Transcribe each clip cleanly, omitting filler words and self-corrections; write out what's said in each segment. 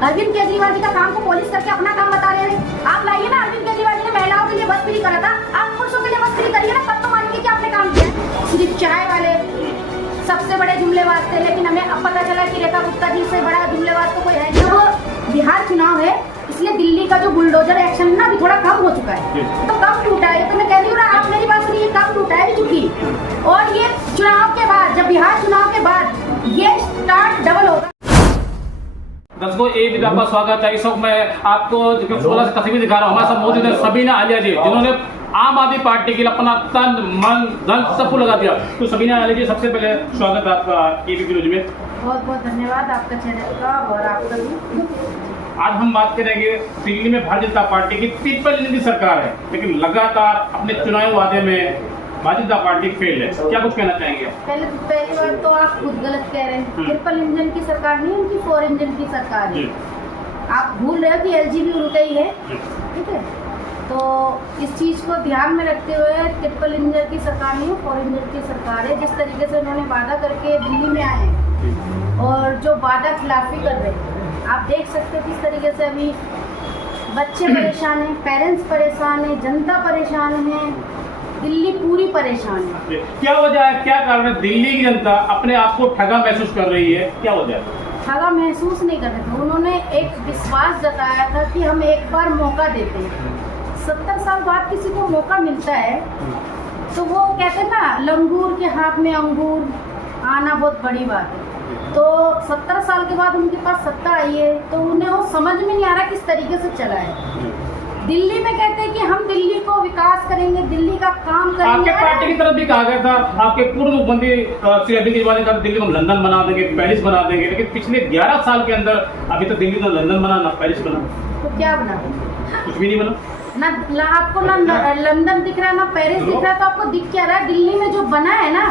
अरविंद केजरीवाल जी का काम को पॉलिश करके अपना काम बता रहे हैं। आप लाइए ना, अरविंद केजरीवाल जी ने महिलाओं के लिए बस फ्री करा था, आप पुरुषों के लिए बस फ्री करिए ना, तब तो मानेंगे कि आपने काम किया है। सिर्फ चाय वाले सबसे बड़े जुमलेबाज थे, लेकिन हमें अब पता चला कि रेखा गुप्ता जी से बड़ा जुमलेबाज तो कोई है नहीं। वो बिहार चुनाव है, इसलिए दिल्ली का जो बुलडोजर एक्शन है ना अभी थोड़ा कम हो चुका है, तो कम टूटा है। तो मैं कह रही हूँ ना, आप मेरी बात सुनिए, कम टूटा है चुकी, और ये चुनाव के बाद, जब बिहार चुनाव के बाद ये स्टार्ट डबल होगा। दर्शकों, एक दिन आपका स्वागत है। इस वक्त मैं आपको 16 से तस्वीर दिखा रहा हूँ। हमारे साथ मौजूद है सबीना आलिया जी, जिन्होंने आम आदमी पार्टी के लिए अपना तन मन धन सब कुछ लगा दिया। तो सबीना आलिया जी, सबसे पहले स्वागत है आपका एबीपी न्यूज में। बहुत बहुत धन्यवाद आपका चैनल का और आपका भी। आज हम बात करेंगे, दिल्ली में भारतीय जनता पार्टी की ट्रिपल इंजन की सरकार है, लेकिन लगातार अपने चुनावी वादे में भारतीय जनता पार्टी फेल है। क्या कुछ कहना चाहेंगे? पहली बार तो आप खुद गलत कह रहे हैं। ट्रिपल इंजन की सरकार नहीं, उनकी 4 इंजन की सरकार है। आप भूल रहे हो कि एलजी भी उनका ही है, ठीक है? तो इस चीज़ को ध्यान में रखते हुए ट्रिपल इंजन की सरकार नहीं, 4 इंजन की सरकार है। जिस तरीके से उन्होंने वादा करके दिल्ली में आए हैं और जो वादा खिलाफी कर रहे हैं, आप देख सकते हो किस तरीके से अभी बच्चे परेशान हैं, पेरेंट्स परेशान हैं, जनता परेशान है, दिल्ली पूरी परेशान है। क्या वजह है, क्या कारण है दिल्ली की जनता अपने आप को ठगा महसूस कर रही है? क्या वजह है? ठगा महसूस नहीं कर रहे थे, उन्होंने एक विश्वास जताया था कि हम एक बार मौका देते हैं। 70 साल बाद किसी को मौका मिलता है तो वो कहते हैं ना, लंगूर के हाथ में अंगूर आना बहुत बड़ी बात है। तो 70 साल के बाद उनके पास सत्ता आई है, तो उन्हें वो समझ में नहीं आ रहा किस तरीके से चला है। दिल्ली में कहते हैं कि हम दिल्ली को विकास करेंगे, दिल्ली का काम करेंगे। आपके पार्टी की तरफ भी कहा गया था, आपके पूर्व मुख्यमंत्री श्री अरविंद केजरीवाल ने कहा दिल्ली को हम लंदन बना देंगे, पेरिस बना देंगे, लेकिन पिछले 11 साल के अंदर अभी तक दिल्ली ना लंदन बना ना पेरिस बना। तो क्या बना? कुछ भी नहीं बना ना आपको ना लंदन दिख रहा है, ना पेरिस दिख रहा है, तो आपको दिख क्या रहा है? दिल्ली में जो बना है ना,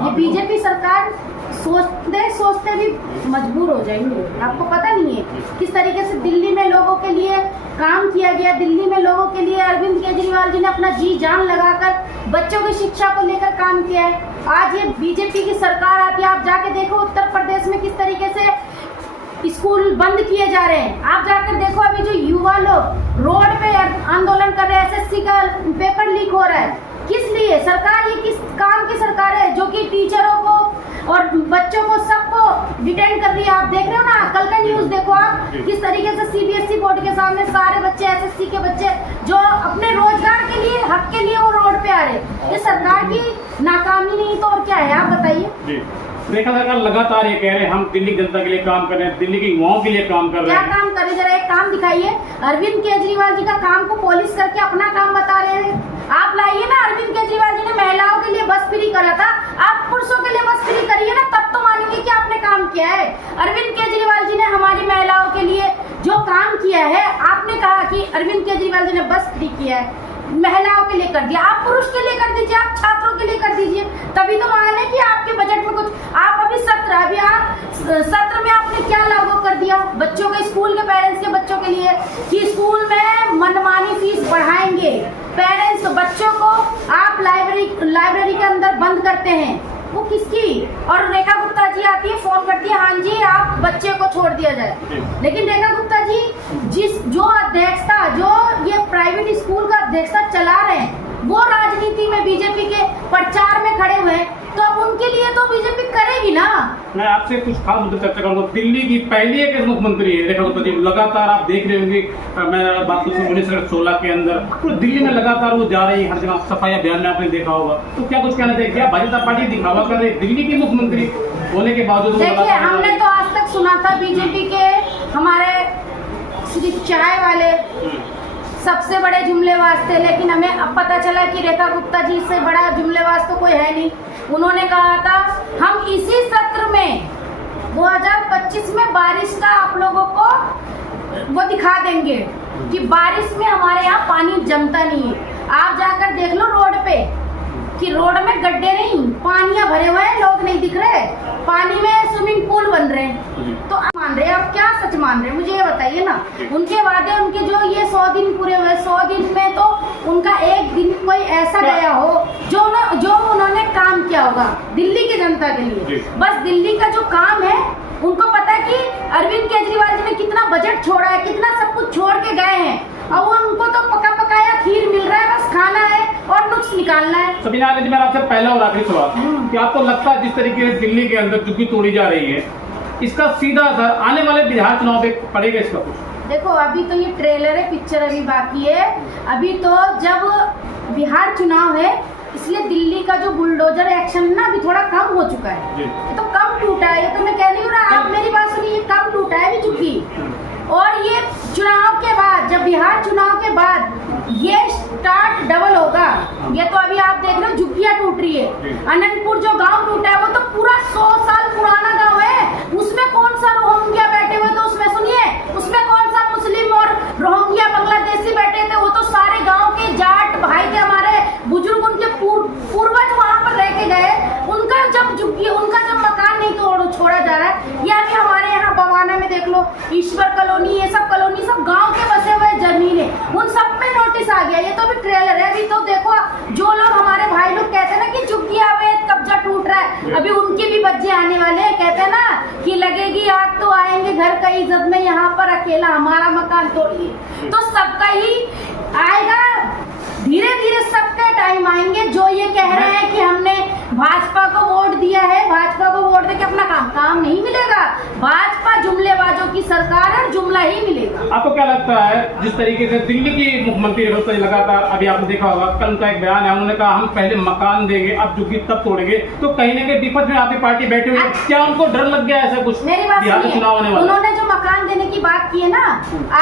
ये बीजेपी सरकार सोचते सोचते भी मजबूर हो जाएंगे। आपको पता नहीं है किस तरीके से दिल्ली में लोगों के लिए काम किया गया। दिल्ली में लोगों के लिए अरविंद केजरीवाल जी ने अपना जी जान लगाकर बच्चों की शिक्षा को लेकर काम किया है। आज ये बीजेपी की सरकार आती है, आप जाके देखो उत्तर प्रदेश में किस तरीके से स्कूल बंद किए जा रहे हैं। आप जाकर देखो, अभी जो युवा लोग रोड पे आंदोलन कर रहे हैं, एसएससी का पेपर लीक हो रहा है, किस लिए? सरकार ये किस काम की सरकार है जो कि टीचरों को और बच्चों को सबको डिटेन कर रही है? आप देख रहे हो ना, कल का न्यूज देखो आप, किस तरीके से सीबीएसई बोर्ड के सामने सारे बच्चे, एसएससी के बच्चे जो अपने रोजगार के लिए, हक के लिए वो रोड पे आ रहे। ये सरकार की नाकामी नहीं तो और क्या है? आप बताइए। देखा सरकार लगातार ये कह रहे हैं हम दिल्ली जनता के लिए काम कर रहे हैं, दिल्ली के युवाओं के लिए काम कर रहे हैं। क्या काम कर रहे? जरा एक काम दिखाइए। अरविंद केजरीवाल जी का काम को पॉलिश करके अपना काम बता रहे हैं। आप लाइए ना, अरविंद केजरीवाल जी ने महिलाओं के लिए बस फ्री करा था, आप पुरुषों के लिए बस फ्री करिए ना, तब तो मानेंगे कि आपने काम किया है। अरविंद केजरीवाल जी ने हमारी महिलाओं के लिए जो काम किया है, आपने कहा कि अरविंद केजरीवाल जी ने बस फ्री किया है, महिलाओं के लिए कर दिया, आप पुरुष के लिए कर दीजिए, आप छात्रों के लिए कर दीजिए, तभी तो माने कि आपके बजट में कुछ। आप अभी सत्र में आपने क्या लागू कर दिया बच्चों के, स्कूल के पेरेंट्स के बच्चों के लिए, कि स्कूल में मनमानी फीस बढ़ाएंगे। पेरेंट्स बच्चों को आप लाइब्रेरी के अंदर बंद करते हैं, वो किसकी? और रेखा गुप्ता जी आती है, फोन करती है, हाँ जी आप बच्चे को छोड़ दिया जाए। लेकिन रेखा गुप्ता जी जो अध्यक्षता, जो ये प्राइवेट स्कूल का अध्यक्षता चला रहे हैं, वो राजनीति में बीजेपी के प्रचार में खड़े हुए हैं, तो अब उनके लिए तो बीजेपी करेगी ना। मैं आपसे कुछ खास मुद्दे चर्चा करूंगा। दिल्ली की पहली एक मुख्यमंत्री है रेखा गुप्ता जी, लगातार आप देख रहे होंगे, मैं बात करूँ 1916 के अंदर तो दिल्ली में लगातार वो जा रही है, हर जगह सफाई अभियान में आपने देखा होगा। तो क्या कुछ कहना चाहिए? क्या भारतीय जनता पार्टी दिखावा कर रही है दिल्ली की मुख्यमंत्री होने के बावजूद? देखिए, हमने तो आज तक सुना था बीजेपी के हमारे सिर्फ चाय वाले सबसे बड़े जुमलेबाज थे, लेकिन हमें अब पता चला कि रेखा गुप्ता जी से बड़ा जुमलेबाज तो कोई है नहीं। उन्होंने कहा था हम इसी सत्र में 2025 में बारिश का आप लोगों को वो दिखा देंगे कि बारिश में हमारे यहाँ पानी जमता नहीं है। आप जाकर देख लो रोड पे कि रोड में गड्ढे नहीं, पानियां भरे हुए हैं, लोग नहीं दिख रहे, पानी में स्विमिंग पूल बन रहे हैं। तो आप मान रहे हैं, आप क्या सच मान रहे हैं? मुझे ये बताइए ना। उनके वादे, उनके जो ये 100 दिन पूरे हुए, 100 दिन में तो उनका एक दिन कोई ऐसा गया हो जो उन्होंने काम किया होगा दिल्ली की जनता के लिए। बस दिल्ली का जो काम है, उनको पता है कि अरविंद केजरीवाल जी ने कितना निकालना है। सबीना जी, मेरा आपसे पहला और आखिरी सवाल कि आपको लगता है जिस तरीके से दिल्ली के अंदर झुग्गी तोड़ी जा रही है, इसका सीधा असर आने वाले बिहार चुनाव पे पड़ेगा इसका कुछ? देखो, अभी तो ये ट्रेलर है, पिक्चर अभी बाकी है। अभी तो जब बिहार चुनाव है, इसलिए दिल्ली का जो बुलडोजर एक्शन ना अभी थोड़ा कम हो चुका है। ये तो कम टूटा है, ये तो मैं कह रही हूँ ना, आप मेरी बात सुनिए, ये कम टूटा है अभी झुग्गी। और ये चुनाव के बाद, जब बिहार चुनाव के बाद ये स्टार्ट डबल होगा। ये तो अभी आप देख रहे हो झुग्गियाँ टूट रही है। अनंतपुर जो गांव टूटा है वो तो पूरा 100 साल पुराना गांव है। उसमें कौन सा रोहिंग्या बैठे हुए, तो उसमें सुनिए, उसमें कौन सा मुस्लिम और रोहिंग्या बांग्लादेशी बैठे थे? वो तो सारे गाँव के जाट भाई थे, हमारे बुजुर्ग, उनके पूर्वज वहाँ पर रह के गए। उनका जब झुग्गी, उनका जब मकान नहीं तो छोड़ा जा रहा है। या अभी हमारे यहाँ बवाना में देख लो, ईश्वर कॉलोनी, ये सब कॉलोनी सब गांव के बसे हुए जमीन है, उन सब में नोटिस आ गया। ये तो अभी ट्रेलर है। अभी तो देखो, जो लोग हमारे भाई लोग कहते हैं ना कि झुग्गी अवैध कब्जा टूट रहा है, अभी उनके भी बच्चे आने वाले हैं। कहते हैं ना कि लगेगी आग तो आएंगे घर का इज्जत में, यहाँ पर अकेला हमारा मकान तोड़िए। तो सबका ही आएगा, धीरे धीरे सबके टाइम आएंगे। जो ये कह रहे हैं कि हमने भाजपा को वोट दिया है, भाजपा को वोट देके अपना काम नहीं मिलेगा। भाजपा जुमलेबाजों की सरकार है, जुमला ही मिलेगा। आपको क्या लगता है जिस तरीके से दिल्ली की मुख्यमंत्री लगातार, अभी आपने देखा होगा कल उनका एक बयान है, उन्होंने कहा हम पहले मकान देंगे, अब झुग्गी तब तोड़ेंगे। तो कहीं ना कहीं विपक्ष में आपकी पार्टी बैठी हुई है, क्या उनको डर लग गया ऐसा कुछ? मेरी बात बिहार में चुनाव होने वाला, उन्होंने जो मकान देने की बात की है ना,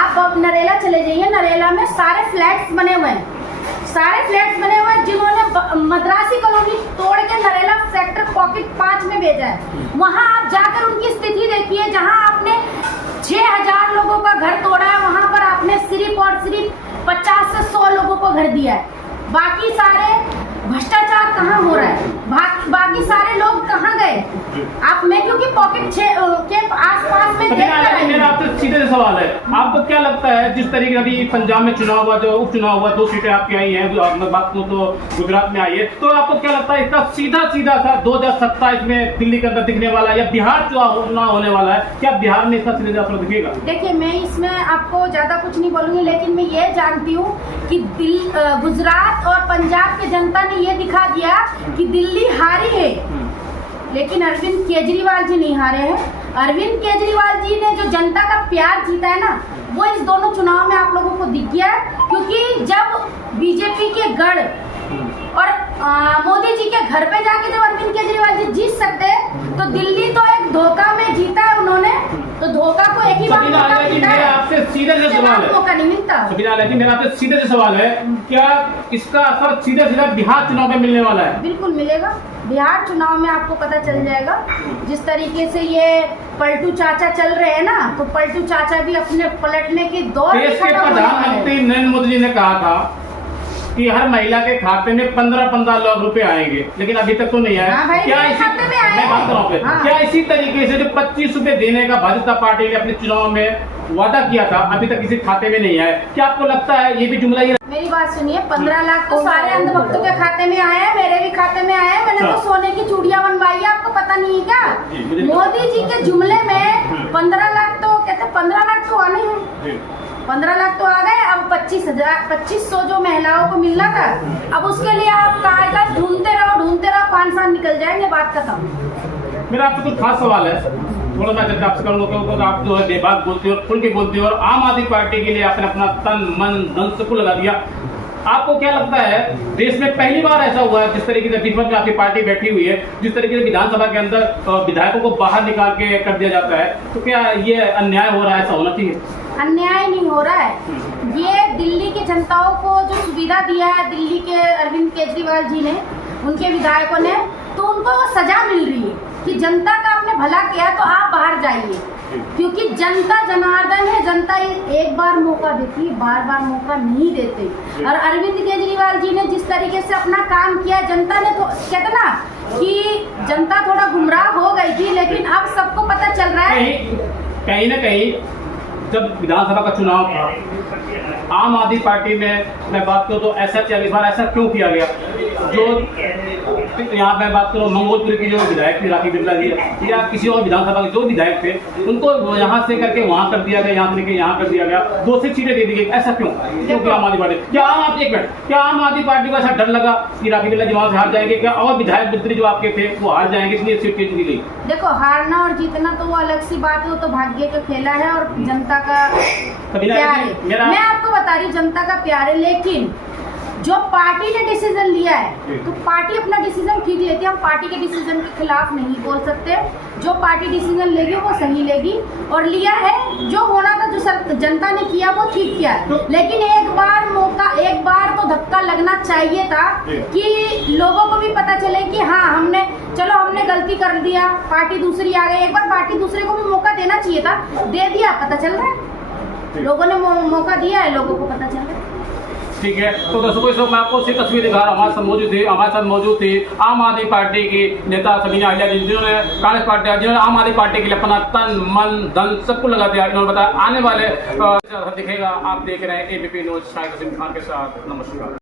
आप नरेला चले जाइए, नरेला में सारे फ्लैट्स बने हुए हैं, सारे फ्लैट्स बने हुए हैं। जिन्होंने मद्रासी कॉलोनी तोड़ के नरेला सेक्टर पॉकेट 5 में भेजा है, वहां आप जाकर उनकी स्थिति देखिए। जहां आपने 6000 लोगों का घर तोड़ा है, वहां पर आपने सिर्फ और सिर्फ 50 से 100 लोगों को घर दिया है। बाकी सारे भ्रष्टाचार कहाँ हो रहा है, बाकी सारे लोग कहाँ गए? आप, मैं क्योंकि पॉकेट के आसपास में मेरा आपसे सीधे से सवाल है, आपको क्या लगता है जिस तरीके अभी पंजाब में चुनाव हुआ, जो उपचुनाव हुआ, 2 सीटें आपकी आई हैं, मैं बात करूं तो गुजरात में आई है, तो आपको क्या लगता है इसका सीधा सीधा सा 2027 में दिल्ली के अंदर दिखने वाला है या बिहार चुनाव होने वाला है? क्या बिहार में इसका सीधे असर दिखेगा? देखिए, मैं इसमें आपको ज्यादा कुछ नहीं बोलूंगी, लेकिन मैं ये जानती हूँ कि गुजरात और पंजाब की जनता ने ये दिखा दिया कि दिल्ली हारी है, लेकिन अरविंद केजरीवाल जी नहीं हारे हैं। अरविंद केजरीवाल जी ने जो जनता का प्यार जीता है ना, वो इस दोनों चुनाव में आप लोगों को दिख गया है। क्योंकि जब बीजेपी के गढ़ और मोदी जी के घर पे जाके जब अरविंद केजरीवाल जी जीत सकते हैं, तो दिल्ली तो एक धोखा में जीता है उन्होंने, तो धोखा को एक ही बार आपसे सीधे से सवाल है, मौका नहीं मिलता। सबीना जी, मेरा आपसे सीधे से सवाल है, क्या इसका असर सीधे सीधा बिहार चुनाव में मिलने वाला है? बिल्कुल मिलेगा। बिहार चुनाव में आपको पता चल जाएगा। जिस तरीके से ये पलटू चाचा चल रहे हैं ना, तो पलटू चाचा भी अपने पलटने की दौर में देश के खड़ा होने वाला है। प्रधानमंत्री नरेंद्र मोदी जी ने कहा था कि हर महिला के खाते में 15-15 लाख रुपए आएंगे, लेकिन अभी तक तो नहीं आया। हाँ भाई, क्या मेरे इसी, खाते में आए मैं बात कर रहा हूँ हाँ। क्या इसी तरीके से जो 25 रुपए देने का भाजपा पार्टी ने अपने चुनाव में वादा किया था, अभी तक किसी खाते में नहीं आया? क्या आपको लगता है ये भी जुमला ही? मेरी बात सुनिए, 15 लाख तो सारे अंधभक्तों के खाते में आए हैं, मेरे भी खाते में आए हैं। मैंने तो सोने की चूड़ियां बनवाई है, आपको पता नहीं है क्या? मोदी जी के जुमले में 15 लाख तो कहते, 15 लाख तो आने हैं, 15 लाख तो आ गए। अब 2500 जो महिलाओं को मिलना था, अब उसके लिए आप कहा ढूंढते रहो 5 साल निकल जाएंगे, बात खत्म। मेरा आपसे कुछ खास सवाल है, थोड़ा मैं चर्चा आपसे करूँगा, क्योंकि आप जो है बेबाक बोलते हो, खुल के बोलते हो, और आम आदमी पार्टी के लिए आपने अपना तन मन धन सबको लगा दिया। आपको क्या लगता है देश में पहली बार ऐसा हुआ है जिस तरीके से विपक्ष में आपकी पार्टी बैठी हुई है, जिस तरीके से विधानसभा के अंदर विधायकों को बाहर निकाल के कर दिया जाता है, तो क्या ये अन्याय हो रहा है? ऐसा होना चाहिए? अन्याय नहीं हो रहा है, ये दिल्ली की जनताओं को जो सुविधा दिया है दिल्ली के अरविंद केजरीवाल जी ने, उनके विधायकों ने, तो उनको वो सजा मिल रही है कि जनता का आपने भला किया तो आप बाहर जाइए। क्योंकि जनता जनार्दन है, जनता एक बार मौका देती है, बार बार मौका नहीं देते। और अरविंद केजरीवाल जी ने जिस तरीके से अपना काम किया, जनता ने तो कहते ना कि जनता थोड़ा गुमराह हो गई थी, लेकिन अब सबको पता चल रहा है। कहीं ना कहीं जब विधानसभा का चुनाव था, आम आदमी पार्टी में मैं बात करूं तो ऐसा 40 बार ऐसा क्यों किया गया? जो यहाँ पे बात करो मंगोलपुर की जो विधायक थी राखी बिरला जी या किसी और विधानसभा के जो विधायक थे उनको यहाँ से करके वहाँ कर दिया गया, यहाँ से लेके यहाँ कर दिया गया, 2 से सीटें दे दी गई। ऐसा क्यों? क्योंकि आम आदमी पार्टी क्या आम आदमी पार्टी को ऐसा डर लगा कि राखी बिरला जी वहाँ से हार जाएंगे क्या? और विधायक मंत्री जो आपके थे वो हार जाएंगे इसलिए सीट दे दी गई? देखो, हारना और जीतना तो वो अलग सी बात है, वो तो भाग्य का खेला है और जनता का प्यार है। मैं आपको बता रही जनता का प्यार है, लेकिन जो पार्टी ने डिसीजन लिया है तो पार्टी अपना डिसीजन ठीक लेती है। हम पार्टी के डिसीजन के खिलाफ नहीं बोल सकते। जो पार्टी डिसीजन लेगी वो सही लेगी और लिया है। जो होना था, जो जनता ने किया वो ठीक किया है, लेकिन एक बार तो धक्का लगना चाहिए था कि लोगों को भी पता चले कि हाँ हमने गलती कर दिया, पार्टी दूसरी आ गई। एक बार पार्टी दूसरे को भी मौका देना चाहिए था, दे दिया, पता चल रहा है, लोगों ने मौका दिया है, लोगों को पता चल रहा है। ठीक है, तो दर्शकों इस वक्त मैं आपको उसकी तस्वीर दिखा रहा हूँ। हमारे साथ मौजूद थे आम आदमी पार्टी के नेता सबीना अहिल्या जी, जिन्होंने कांग्रेस पार्टी, जिन्होंने आम आदमी पार्टी के लिए अपना तन मन धन सबको लगा दिया। इन्होंने बताया आने वाले दिखेगा। आप देख रहे हैं ABP न्यूज़, शाहिद हसीन खान के साथ। नमस्कार।